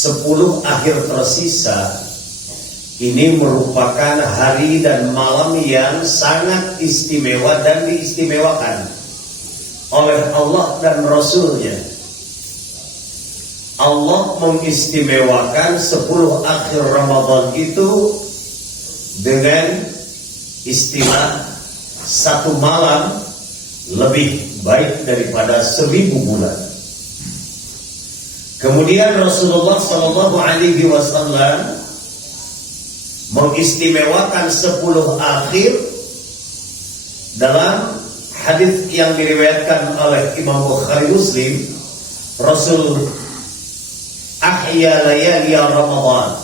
10 akhir tersisa ini merupakan hari dan malam yang sangat istimewa dan diistimewakan oleh Allah dan Rasulnya. Allah mengistimewakan 10 akhir Ramadan itu dengan istilah satu malam lebih baik daripada 1000 bulan. Kemudian Rasulullah Shallallahu Alaihi Wasallam mengistimewakan 10 akhir dalam hadis yang diriwayatkan oleh Imam Bukhari Muslim. Rasul ahya layali Ramadan.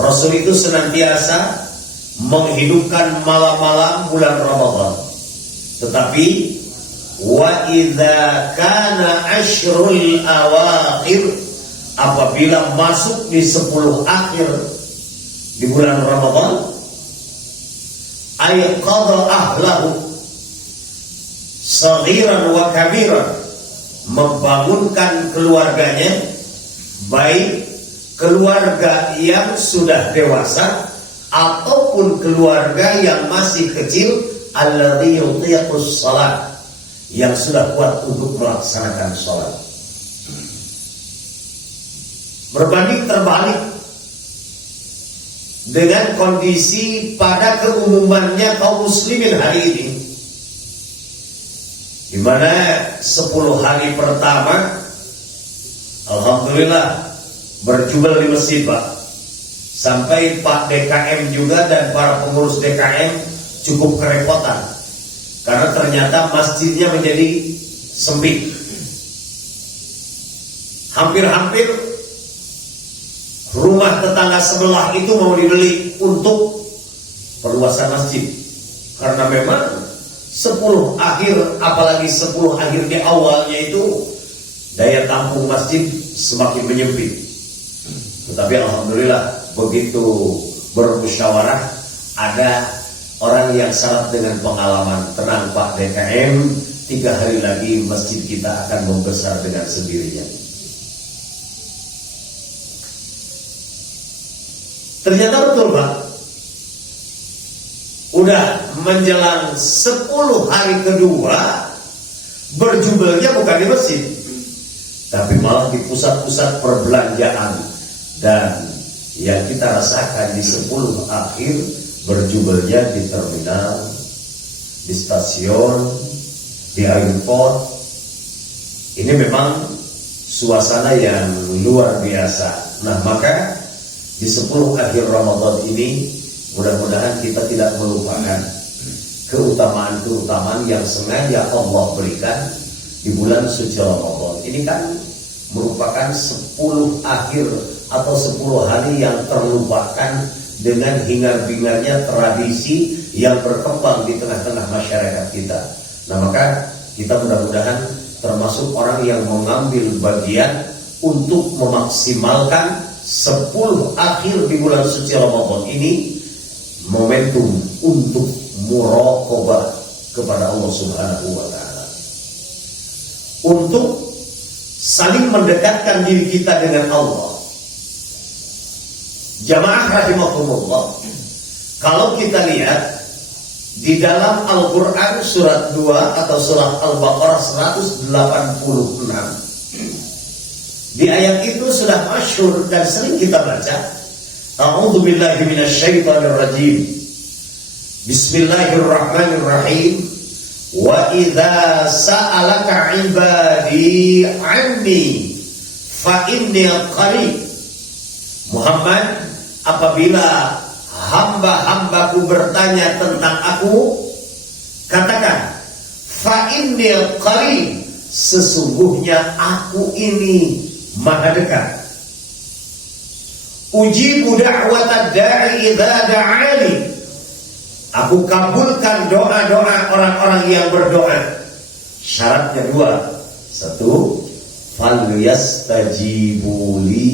Rasul itu senantiasa menghidupkan malam-malam bulan Ramadan. Tetapi wa idza kana asyrul awakhir, apabila masuk di 10 akhir di bulan Ramadan, ayqadha ahlahu saghiran wa kabiran, membangunkan keluarganya, baik keluarga yang sudah dewasa ataupun keluarga yang masih kecil, alladzi yutiqus shalah, yang sudah kuat untuk melaksanakan sholat. Berbanding terbalik dengan kondisi pada keumumannya kaum muslimin hari ini, di mana 10 hari pertama alhamdulillah berjubel di masjid, Pak. Sampai Pak DKM juga dan para pengurus DKM cukup kerepotan karena ternyata masjidnya menjadi sempit. Hampir-hampir rumah tetangga sebelah itu mau dibeli untuk perluasan masjid, karena memang 10 akhir, apalagi 10 akhir di awalnya itu daya tampung masjid semakin menyempit. Tetapi alhamdulillah begitu bermusyawarah, ada orang yang syarat dengan pengalaman. Tenang Pak DKM, 3 hari lagi masjid kita akan membesar dengan sendirinya. Ternyata betul Pak, udah menjelang 10 hari kedua, berjubelnya bukan di masjid, tapi malah di pusat-pusat perbelanjaan. Dan yang kita rasakan di 10 akhir, berjubelnya di terminal, di stasiun, di airport. Ini memang suasana yang luar biasa. Nah, maka di 10 akhir Ramadan ini mudah-mudahan kita tidak melupakan keutamaan-keutamaan yang sengaja Allah berikan di bulan suci Ramadan. Ini kan merupakan 10 akhir atau 10 hari yang terlupakan dengan hingar-bingarnya tradisi yang berkembang di tengah-tengah masyarakat kita. Nah, maka kita mudah-mudahan termasuk orang yang mengambil bagian untuk memaksimalkan 10 akhir di bulan suci Ramadan ini, momentum untuk muraqabah kepada Allah Subhanahu wa taala, untuk saling mendekatkan diri kita dengan Allah. Jamaah rahimakumullah, kalau kita lihat di dalam Al-Quran surat 2 atau surat Al-Baqarah 186, di ayat itu sudah masyhur dan sering kita baca, A'udzu billahi minasyaitonir rajim. Bismillahirrahmanirrahim. Wa idza sa'alaka 'ibadi 'anni fa inni qarib. Muhammad, apabila hamba-hambaku bertanya tentang aku, katakan, fa inni qarib, sesungguhnya aku ini maha dekat. Ujibu da'watad da'i idza da'ani, aku kabulkan doa-doa orang-orang yang berdoa. Syaratnya 2. 1, falyastajibuli,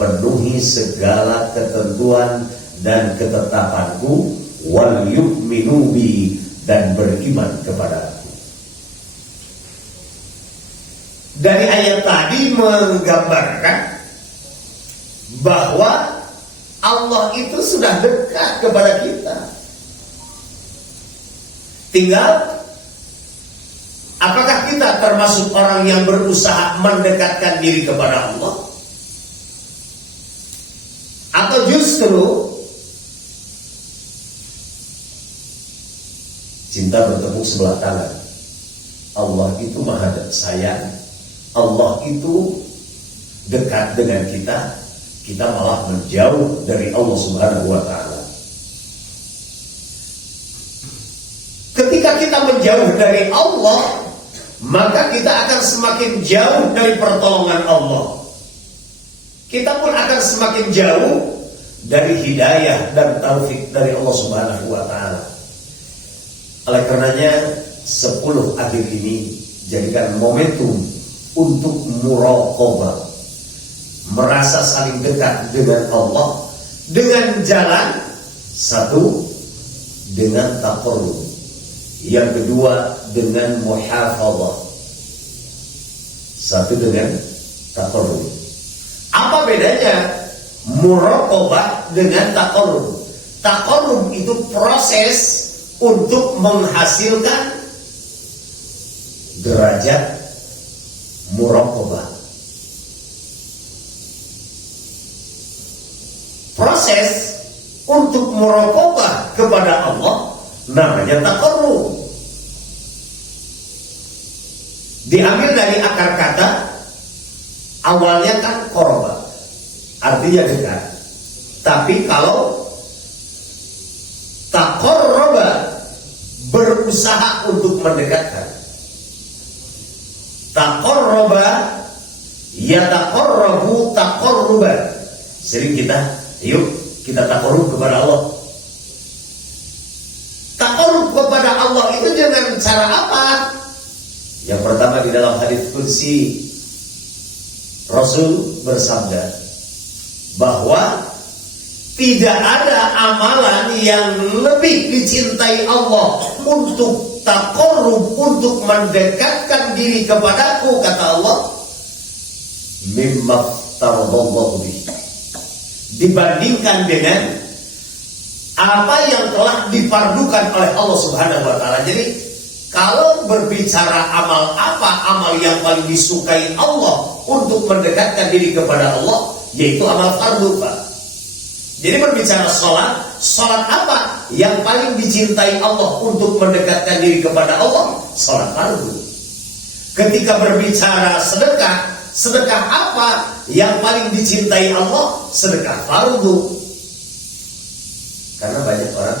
penuhi segala ketentuan dan ketetapanku, wal yu'minu bi, dan beriman kepada aku. Dari ayat tadi menggambarkan bahwa Allah itu sudah dekat kepada kita. Tinggal apakah kita termasuk orang yang berusaha mendekatkan diri kepada Allah? Atau justru cinta bertepuk sebelah tangan. Allah itu maha sayang, Allah itu dekat dengan kita, kita malah menjauh dari Allah Subhanahu wa ta'ala. Ketika kita menjauh dari Allah, maka kita akan semakin jauh dari pertolongan Allah. Kita pun akan semakin jauh dari hidayah dan taufik dari Allah Subhanahu wa ta'ala. Oleh karenanya 10 akhir ini jadikan momentum untuk muraqabah, merasa saling dekat dengan Allah dengan jalan satu, dengan taqarrub, yang kedua dengan muhafadzah, satu dengan taqarrub. Apa bedanya muraqabah dengan taqarrub? Taqarrub itu proses untuk menghasilkan derajat muraqabah. Proses untuk muraqabah kepada Allah namanya taqarrub. Diambil dari akar kata, awalnya kan qurba, artinya dekat. Tapi kalau taqarraba, berusaha untuk mendekatkan. Taqarraba yataqarrabu taqarruban. Sering kita, yuk kita taqarrub kepada Allah. Taqarrub kepada Allah itu dengan cara apa? Yang pertama, di dalam hadits qudsi Rasul bersabda bahwa tidak ada amalan yang lebih dicintai Allah untuk taqarrub, untuk mendekatkan diri kepadaku, kata Allah, mimma taradallahu bihi, dibandingkan dengan apa yang telah difardukan oleh Allah Subhanahu wa ta'ala. Jadi kalau berbicara amal apa, amal yang paling disukai Allah untuk mendekatkan diri kepada Allah, yaitu amal fardu, Pak. Jadi berbicara sholat apa yang paling dicintai Allah untuk mendekatkan diri kepada Allah? Sholat fardu. Ketika berbicara sedekah apa yang paling dicintai Allah? Sedekah fardu. Karena banyak orang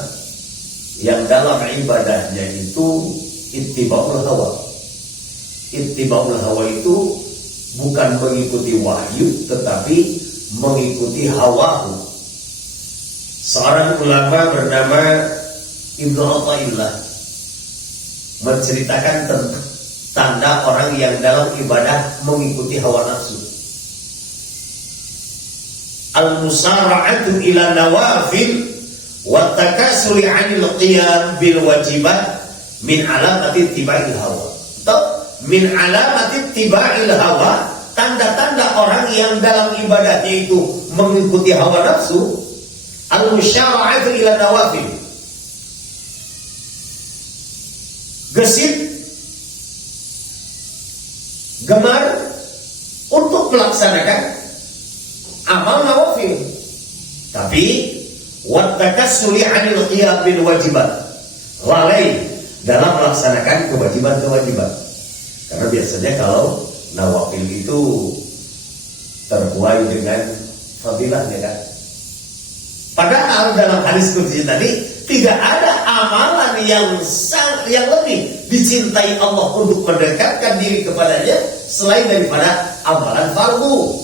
yang dalam ibadahnya itu ittiba'ul hawa. Ittiba'ul hawa itu bukan mengikuti wahyu, tetapi mengikuti hawahu. Seorang ulama bernama Ibnu Athaillah menceritakan tentang tanda orang yang dalam ibadah mengikuti hawa nafsu. Al-musara'atu ila nawafil wa takasuli 'anil qiyam bil wajibat min alamati ittiba'il hawa. Min alamati ittiba'il hawa, tanda-tanda orang yang dalam ibadahnya itu mengikuti hawa nafsu. Al-musyara'atu ila nawafil, gesit, gemar untuk melaksanakan amal nawafil, tapi wattakassuli 'anil qiyam bil wajibat, lalai dalam melaksanakan kewajiban-kewajiban. Karena biasanya kalau nawafil itu terbuai dengan fadilahnya, kan. Padahal dalam hadis qudsi tadi tidak ada amalan yang lebih dicintai Allah untuk mendekatkan diri kepadanya selain daripada amalan fardu.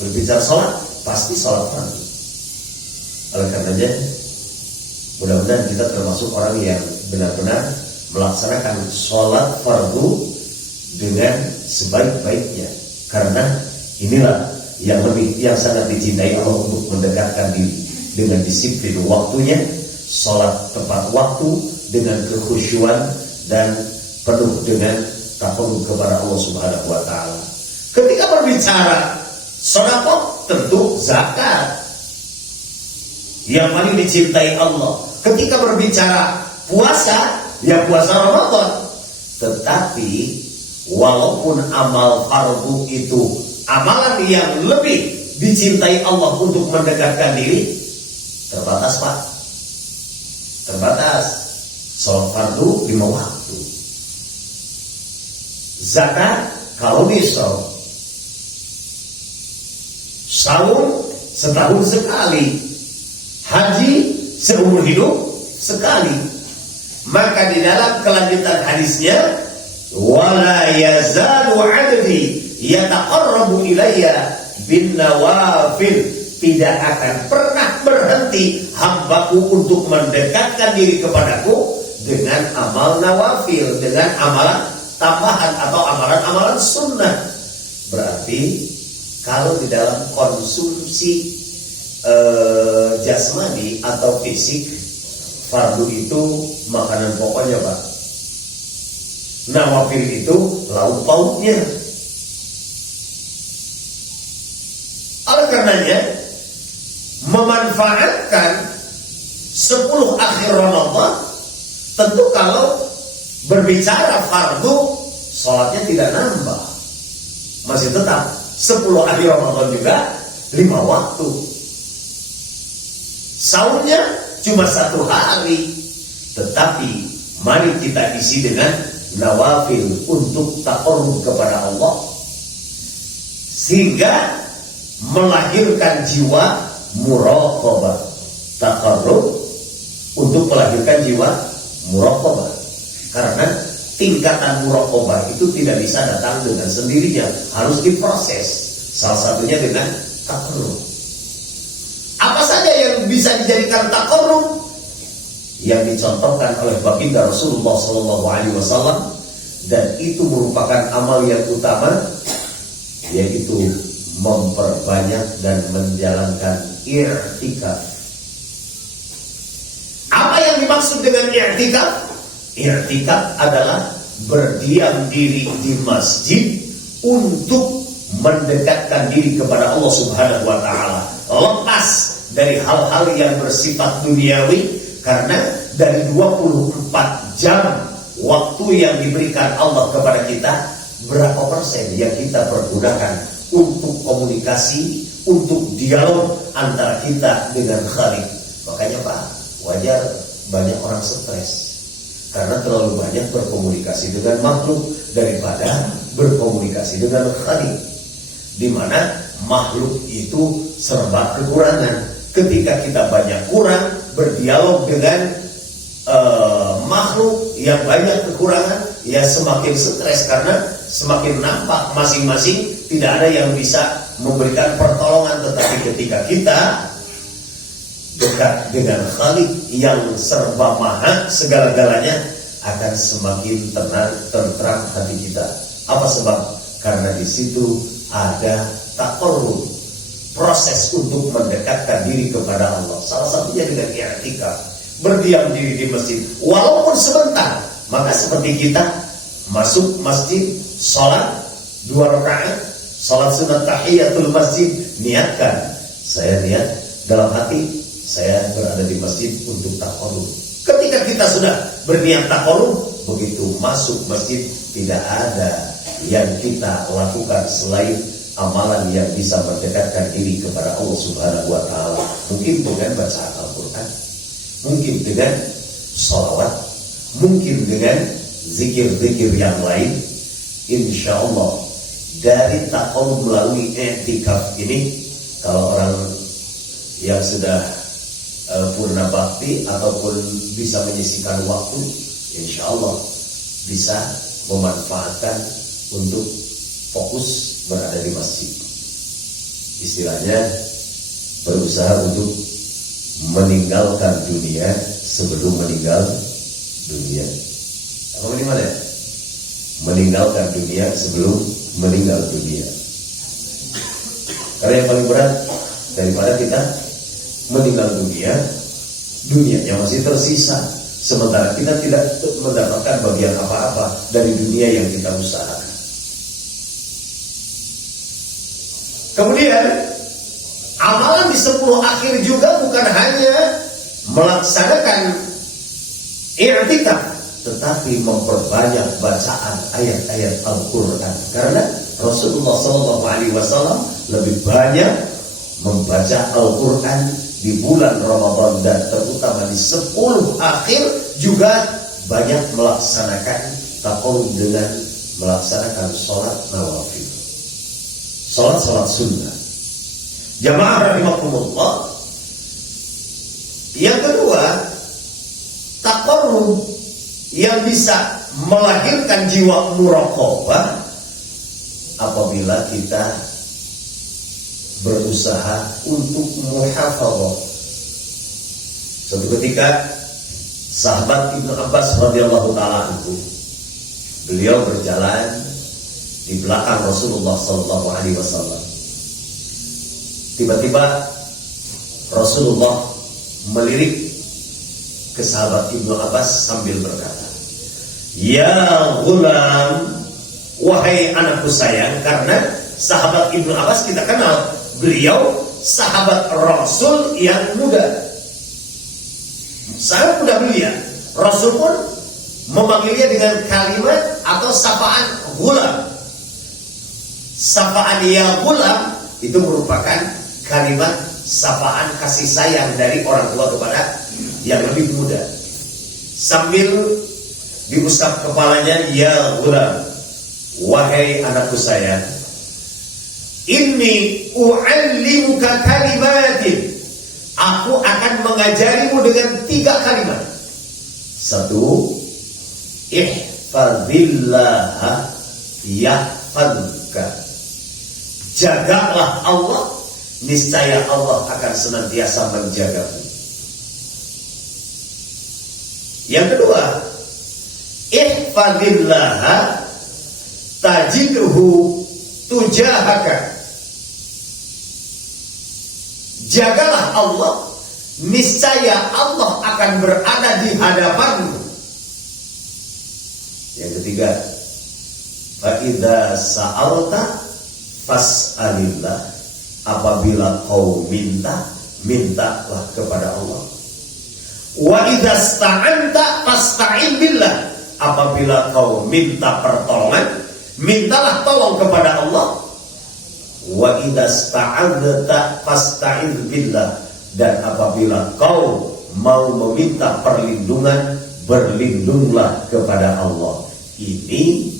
Berbicara sholat, pasti sholat fardu. Oleh karenanya, mudah-mudahan kita termasuk orang yang benar-benar melaksanakan sholat fardu dengan sebaik-baiknya. Karena inilah yang sangat dicintai Allah untuk mendekatkan diri dengan disiplin waktunya, sholat tepat waktu dengan kekhusyuan dan penuh dengan taqarrub kepada Allah Subhanahu wa ta'ala. Ketika berbicara sedekah, tentu zakat yang paling dicintai Allah. Ketika berbicara puasa, ya puasa Ramadan. Tetapi walaupun amal fardu itu amalan yang lebih dicintai Allah untuk mendekatkan diri, terbatas Pak, terbatas. Sholat fardu 5 waktu, zakat kalau misal, saum setahun sekali, haji seumur hidup sekali. Maka di dalam kelanjutan hadisnya, wala yazalu 'abdi yataqarrabu ilayya bin nawafil, tidak akan pernah berhenti hambaku untuk mendekatkan diri kepadaku dengan amal nawafil, dengan amalan tambahan atau amalan-amalan sunnah. Berarti kalau di dalam konsumsi jasmani atau fisik, fardu itu makanan pokoknya Pak, nawafil itu lauk pauknya. Oleh karenanya, memanfaatkan 10 akhir Ramadan, tentu kalau berbicara fardu, sholatnya tidak nambah, masih tetap 10 akhir Ramadan juga 5 waktu. Saumnya cuma 1 hari, tetapi mari kita isi dengan nawafil untuk taqarrub kepada Allah, sehingga melahirkan jiwa muraqabah. Taqarrub untuk melahirkan jiwa muraqabah, karena tingkatan muraqabah itu tidak bisa datang dengan sendirinya, harus diproses. Salah satunya dengan taqarrub. Apa saja yang bisa dijadikan taqarrub? Yang dicontohkan oleh baginda Rasulullah SAW, dan itu merupakan amal yang utama, yaitu memperbanyak dan menjalankan i'tikaf. Apa yang dimaksud dengan i'tikaf? I'tikaf adalah berdiam diri di masjid untuk mendekatkan diri kepada Allah Subhanahu wa taala, lepas dari hal-hal yang bersifat duniawi. Karena dari 24 jam waktu yang diberikan Allah kepada kita, berapa persen yang kita pergunakan untuk komunikasi, untuk dialog antara kita dengan Khalik? Makanya Pak, wajar banyak orang stres karena terlalu banyak berkomunikasi dengan makhluk daripada berkomunikasi dengan Khalik, di mana makhluk itu serba kekurangan. Ketika kita banyak kurang berdialog dengan makhluk yang banyak kekurangan, ya semakin stres, karena semakin nampak masing-masing tidak ada yang bisa memberikan pertolongan. Tetapi ketika kita dekat dengan Khalik yang serba maha segala-galanya, akan semakin tenang, tentram hati kita. Apa sebab? Karena di situ ada taqarrub, proses untuk mendekatkan diri kepada Allah. Salah satunya dengan i'tikaf, berdiam diri di masjid walaupun sebentar. Maka seperti kita masuk masjid, sholat 2 rakaat, sholat sunat tahiyatul masjid, niatkan, saya niat dalam hati saya berada di masjid untuk taqarrub. Ketika kita sudah berniat taqarrub, begitu masuk masjid tidak ada yang kita lakukan selain amalan yang bisa mendekatkan diri kepada Allah Subhanahu wa taala. Mungkin dengan bacaan Al-Qur'an, mungkin dengan sholawat, mungkin dengan zikir-zikir yang lain. Insya Allah dari taqarrub melalui i'tikaf ini, kalau orang yang sudah purna bakti ataupun bisa menyisihkan waktu, insya Allah bisa memanfaatkan untuk fokus berada di masjid. Istilahnya berusaha untuk meninggalkan dunia sebelum meninggal dunia. Apa ini mana? Meninggalkan dunia sebelum meninggal dunia. Karena yang paling berat daripada kita meninggal dunia, dunianya masih tersisa, sementara kita tidak mendapatkan bagian apa-apa dari dunia yang kita usahakan. Kemudian amalan di 10 akhir juga bukan hanya melaksanakan i'tikaf, tetapi memperbanyak bacaan ayat-ayat Al-Quran. Karena Rasulullah SAW lebih banyak membaca Al-Quran di bulan Ramadan, dan terutama di 10 akhir juga banyak melaksanakan taqarrub dengan melaksanakan sholat nawafil, sholat sunnah. Jamaah rahimakumullah. Yang kedua, taqarrub yang bisa melahirkan jiwa muraqabah apabila kita berusaha untuk muhafadzah. Suatu ketika sahabat Ibnu Abbas radhiyallahu taala anhu, beliau berjalan di belakang Rasulullah sallallahu alaihi wasallam. Tiba-tiba Rasulullah melirik ke sahabat Ibnu Abbas sambil berkata, "Ya ghulam, wahai anakku sayang." Karena sahabat Ibnu Abbas kita kenal, beliau sahabat Rasul yang muda, sangat muda belia. Rasul pun memanggilnya dengan kalimat atau sapaan ghulam. Sapaan ya ghulam itu merupakan kalimat sapaan kasih sayang dari orang tua kepada yang lebih muda. Sambil diusap kepalanya, "Ya ghulam, wahai anakku sayang, inni u'allimuka kalimatin." Aku akan mengajarimu dengan 3 kalimat. 1, ihfazillaha yahfazka. Jagalah Allah, niscaya Allah akan senantiasa menjagamu. Yang kedua, ihfazillaha tajidhu tujahaka. Jagalah Allah, niscaya Allah akan berada di hadapanmu. Yang ketiga, fa idza sa'alta fas'alillah. Apabila kau minta, mintalah kepada Allah. Wa idza sta'anta fasta'in billah. Apabila kau minta pertolongan, mintalah tolong kepada Allah. Wa idza sta'adzta fasta'iz billah. Dan apabila kau mau meminta perlindungan, berlindunglah kepada Allah. Ini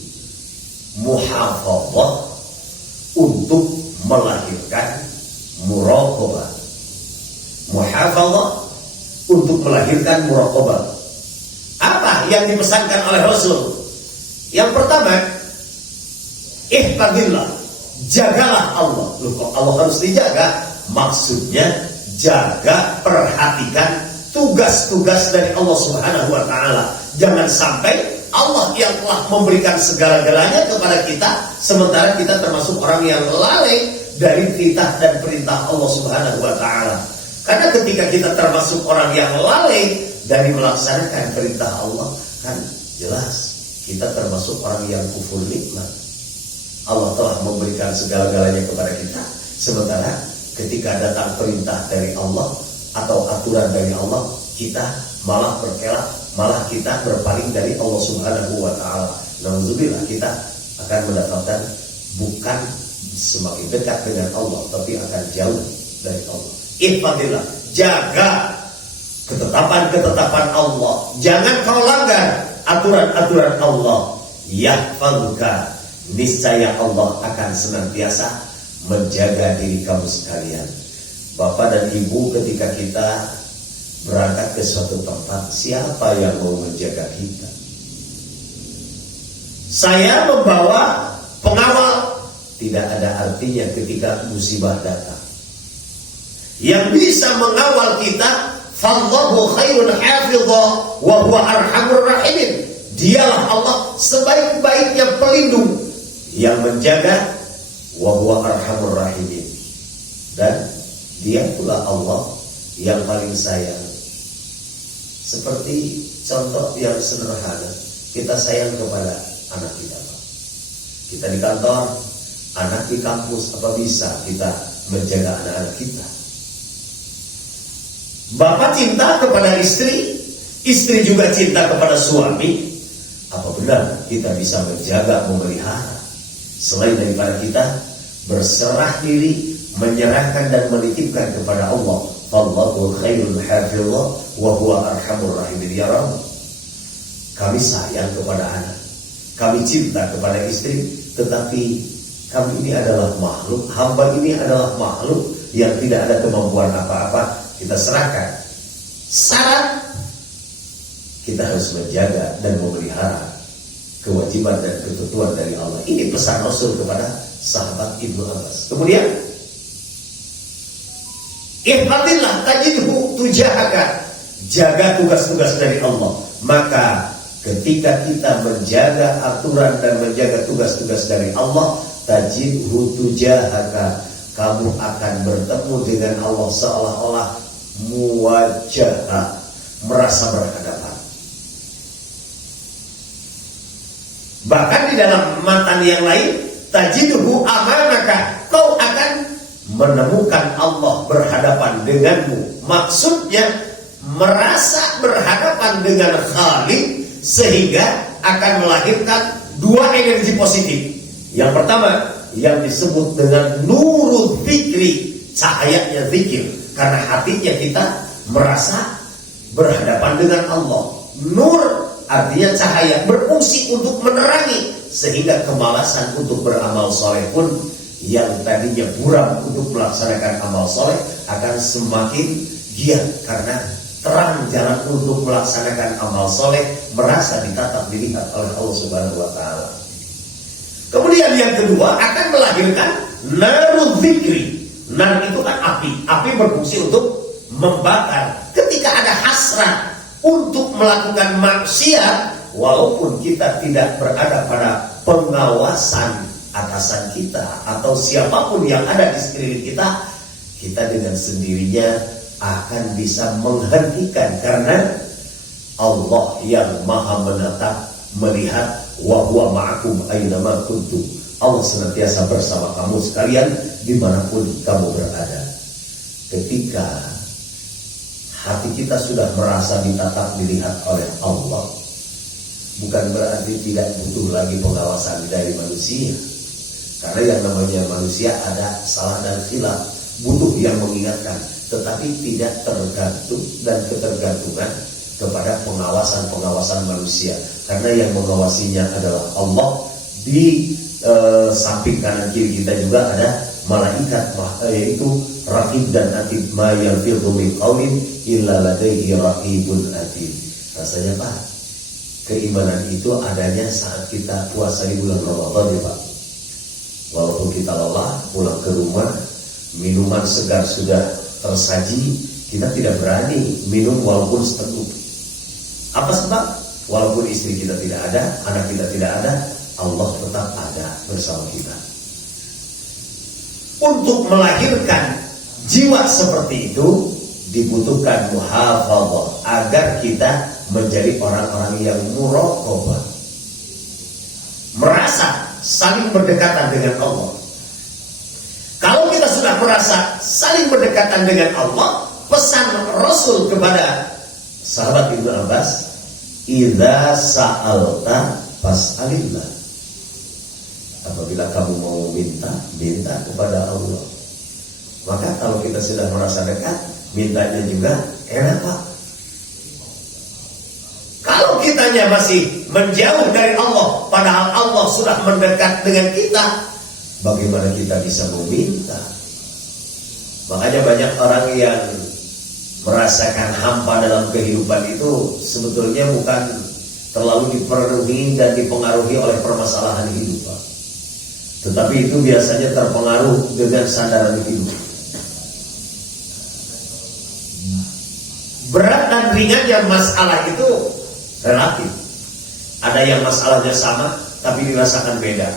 muhafadzah untuk melahirkan muraqabah. Muhafadzah untuk melahirkan muraqabah. Apa yang dipesankan oleh Rasul? Yang pertama, ihfazillah, jagalah Allah. Loh, kok Allah harus dijaga? Maksudnya jaga, perhatikan tugas-tugas dari Allah Subhanahu wa taala. Jangan sampai Allah yang telah memberikan segala-galanya kepada kita, sementara kita termasuk orang yang lalai dari titah dan perintah Allah Subhanahu wa taala. Karena ketika kita termasuk orang yang lalai dari melaksanakan perintah Allah, kan jelas kita termasuk orang yang kufur nikmat. Allah telah memberikan segala-galanya kepada kita, sementara ketika datang perintah dari Allah atau aturan dari Allah, kita malah berkelak, malah kita berpaling dari Allah Subhanahu wa taala. Nauzubillah, kita akan mendapatkan bukan semakin dekat dengan Allah, tapi akan jauh dari Allah. Ihfadillah, jaga ketetapan-ketetapan Allah. Jangan kau langgar aturan-aturan Allah. Yahfazuka, niscaya Allah akan senantiasa menjaga diri kamu sekalian. Bapak dan Ibu, ketika kita berangkat ke suatu tempat, siapa yang mau menjaga kita? Saya membawa pengawal, tidak ada artinya ketika musibah datang. Yang bisa mengawal kita, fallahu khairun hafidha wa huwa arhamur rahimin. Dialah Allah sebaik-baiknya pelindung yang menjaga, wa huwa arhamur rahimin. Dan dia pula Allah yang paling sayang. Seperti contoh yang sederhana, kita sayang kepada anak kita, Pak. Kita di kantor, anak di kampus, apa bisa kita menjaga anak-anak kita? Bapak cinta kepada istri, istri juga cinta kepada suami. Apa benar kita bisa menjaga, memelihara? Selain daripada kita berserah diri, menyerahkan dan menitipkan kepada Allah. Allahu khairul hafizah wa huwa arhamur rahimin. Ya Rabb, kami sayang kepada anak, kami cinta kepada istri, tetapi kami ini adalah makhluk, hamba ini adalah makhluk yang tidak ada kemampuan apa-apa. Kita serahkan. Syarat kita harus menjaga dan memelihara kewajiban dan ketentuan dari Allah. Ini pesan Rasul kepada sahabat Ibnu Abbas. Kemudian, ihfadillah tajidhu tujahaka. Jaga tugas-tugas dari Allah. Maka ketika kita menjaga aturan dan menjaga tugas-tugas dari Allah, tajidhu tujahaka, kamu akan bertemu dengan Allah seolah-olah muwajjah, merasa berhadapan. Bahkan di dalam matan yang lain, tajidhu amanaka, kau akan menemukan Allah berhadapan denganmu. Maksudnya merasa berhadapan dengan Khalik, sehingga akan melahirkan dua energi positif. Yang pertama yang disebut dengan nurul zikri, cahayanya zikir. Karena hatinya kita merasa berhadapan dengan Allah. Nur artinya cahaya, berfungsi untuk menerangi, sehingga kemalasan untuk beramal soleh pun yang tadinya buram untuk melaksanakan amal soleh akan semakin giat karena terang jalan untuk melaksanakan amal soleh, merasa ditatap, dilihat oleh Allah Subhanahu wa Ta'ala. Kemudian yang kedua akan melahirkan narul zikri. Nar itu kan api. Api berfungsi untuk membakar. Ketika ada hasrat untuk melakukan maksiat, walaupun kita tidak berada pada pengawasan atasan kita atau siapapun yang ada di sekeliling kita, kita dengan sendirinya akan bisa menghentikan, karena Allah yang maha menatap, melihat, wa huwa ma'akum aynama kuntum. Allah senantiasa bersama kamu sekalian dimanapun kamu berada. Ketika hati kita sudah merasa ditatap, dilihat oleh Allah, bukan berarti tidak butuh lagi pengawasan dari manusia. Karena yang namanya manusia ada salah dan khilaf, butuh yang mengingatkan, tetapi tidak tergantung dan ketergantungan kepada pengawasan manusia. Karena yang mengawasinya adalah Allah. Di samping kanan kiri kita juga ada malaikat, yaitu raqib dan atid, ma yalfidhu min qawlin illa ladaihi raqibun atid. Rasanya Pak, keimanan itu adanya saat kita puasa di bulan Ramadan ya Pak. Walaupun kita lelah pulang ke rumah, minuman segar sudah tersaji, kita tidak berani minum walaupun seteguk. Apa sebab? Walaupun istri kita tidak ada, anak kita tidak ada, Allah tetap ada bersama kita. Untuk melahirkan jiwa seperti itu dibutuhkan muhafadzah, agar kita menjadi orang-orang yang muraqabah, merasa saling berdekatan dengan Allah. Kalau kita sudah merasa saling berdekatan dengan Allah, pesan Rasul kepada sahabat Ibnu Abbas, idza sa'alta fas'alillah. Apabila kamu mau minta, minta kepada Allah. Maka kalau kita sudah merasa dekat, mintanya juga enak Pak. Kalau kitanya masih menjauh dari Allah, padahal Allah sudah mendekat dengan kita, bagaimana kita bisa meminta? Makanya banyak orang yang merasakan hampa dalam kehidupan itu sebetulnya bukan terlalu dipenuhi dan dipengaruhi oleh permasalahan hidup Pak. Tetapi itu biasanya terpengaruh dengan sandaran hidup. Berat dan ringannya masalah itu relatif. Ada yang masalahnya sama tapi dirasakan beda,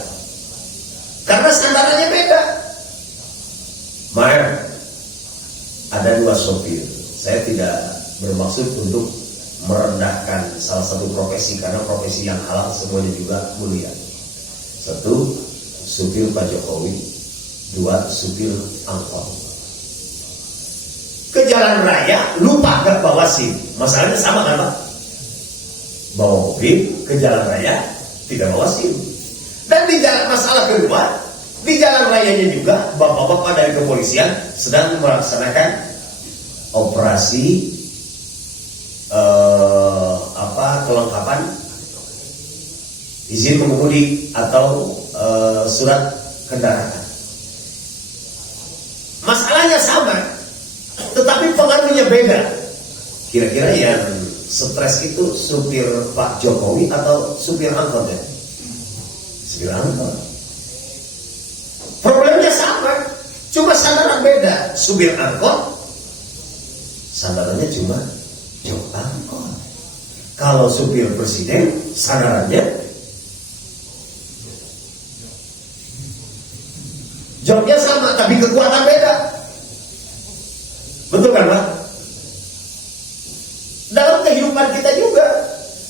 karena sandarannya beda. Maka ada dua sopir. Saya tidak bermaksud untuk merendahkan salah satu profesi, karena profesi yang halal semuanya juga mulia. Satu, supir Pak Jokowi, 2 supir angkot. Ke jalan raya lupa gak bawa SIM. Masalahnya sama kan Pak? Bawa mobil ke jalan raya tidak bawa SIM. Dan di jalan, masalah kedua, di jalan rayanya juga bapak-bapak dari kepolisian sedang melaksanakan operasi kelengkapan izin mengemudi atau surat kendaraan. Masalahnya sama, tetapi pengaruhnya beda. Kira-kira yang stres itu supir Pak Jokowi atau supir angkot ya? Supir angkot. Problemnya sama, cuma sandaran beda. Supir angkot sandarannya cuma jok angkot. Kalau supir presiden sandarannya joknya sama tapi kekuatan beda. Betul kan Pak? Dalam kehidupan kita juga,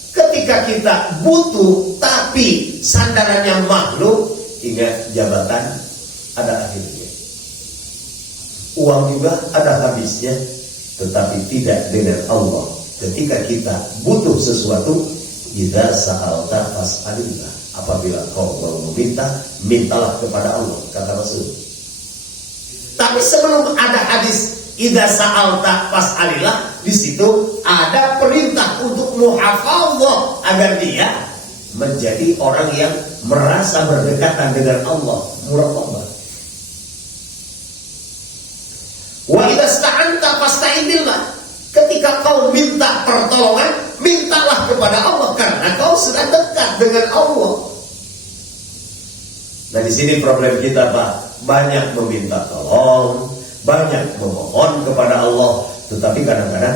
ketika kita butuh tapi sandarannya makhluk, ingat jabatan ada akhirnya, uang juga ada habisnya, tetapi tidak dengan Allah. Ketika kita butuh sesuatu, idza sa'alta fas'alillah. Apabila kau mau meminta, mintalah kepada Allah, kata Rasul. Tapi sebelum ada hadis idza sa'alta fas'alillah, di situ ada perintah untuk muhafadzah agar dia menjadi orang yang merasa berdekatan dengan Allah, muraqabah. Wa idza sta'anta fasta'in billah. Ketika kau minta pertolongan, mintalah kepada Allah karena kau sedang dekat dengan Allah. Nah, di sini problem kita Pak, banyak meminta tolong, banyak memohon kepada Allah, tetapi kadang-kadang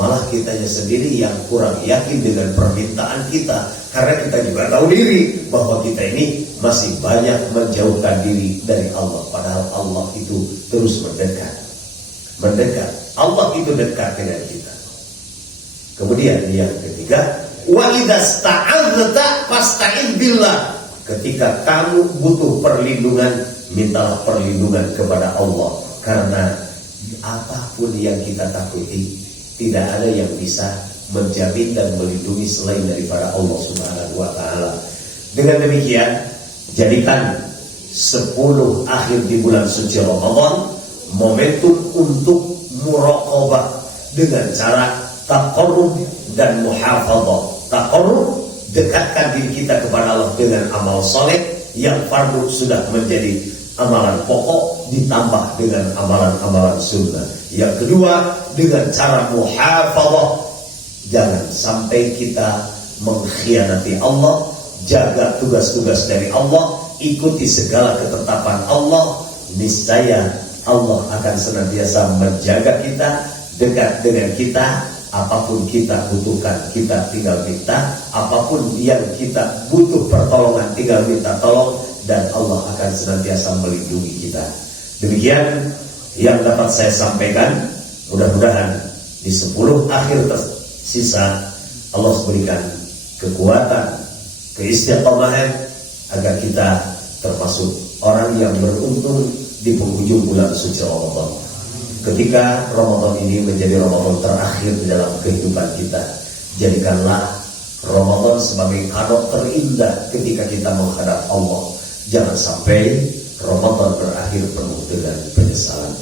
malah kitanya sendiri yang kurang yakin dengan permintaan kita, karena kita juga tahu diri bahwa kita ini masih banyak menjauhkan diri dari Allah, padahal Allah itu terus mendekat. Allah itu dekat dengan kita. Kemudian yang ketiga, wa idza sta'adzta fasta'in billah. Ketika kamu butuh perlindungan, mintalah perlindungan kepada Allah, karena apapun yang kita takuti, tidak ada yang bisa menjamin dan melindungi selain daripada Allah Subhanahu wa taala. Dengan demikian, jadikan 10 akhir di bulan suci Ramadan momentum untuk muraqabah dengan cara taqarrub dan muhafadzah. Taqarrub, dekatkan diri kita kepada Allah dengan amal soleh yang fardu sudah menjadi amalan pokok, ditambah dengan amalan-amalan sunnah. Yang kedua, dengan cara muhafadzah, jangan sampai kita mengkhianati Allah, jaga tugas-tugas dari Allah, ikuti segala ketetapan Allah, niscaya Allah akan senantiasa menjaga kita, dekat dengan kita. Apapun kita butuhkan, kita tinggal minta. Apapun yang kita butuh pertolongan, tinggal minta tolong, dan Allah akan senantiasa melindungi kita. Demikian yang dapat saya sampaikan. Mudah-mudahan di 10 akhir tersisa Allah berikan kekuatan, keistiqomahan, agar kita termasuk orang yang beruntung di penghujung bulan suci Ramadan. Ketika Ramadan ini menjadi Ramadan terakhir di dalam kehidupan kita, jadikanlah Ramadan sebagai kado terindah ketika kita menghadap Allah. Jangan sampai Ramadan berakhir penuh dengan penyesalan.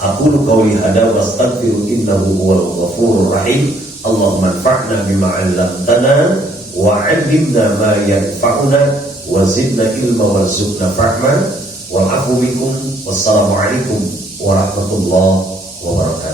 Aqulu qawli hadza wa astaghfiru innahu huwal ghafurur rahim. Allahumma anfa'na bima 'allamtana wa 'allimna ma yanfa'una wa zidna ilma warzuqna fahma. Wal 'afwu minkum. Wassalamu alaikum warahmatullahi wabarakatuh.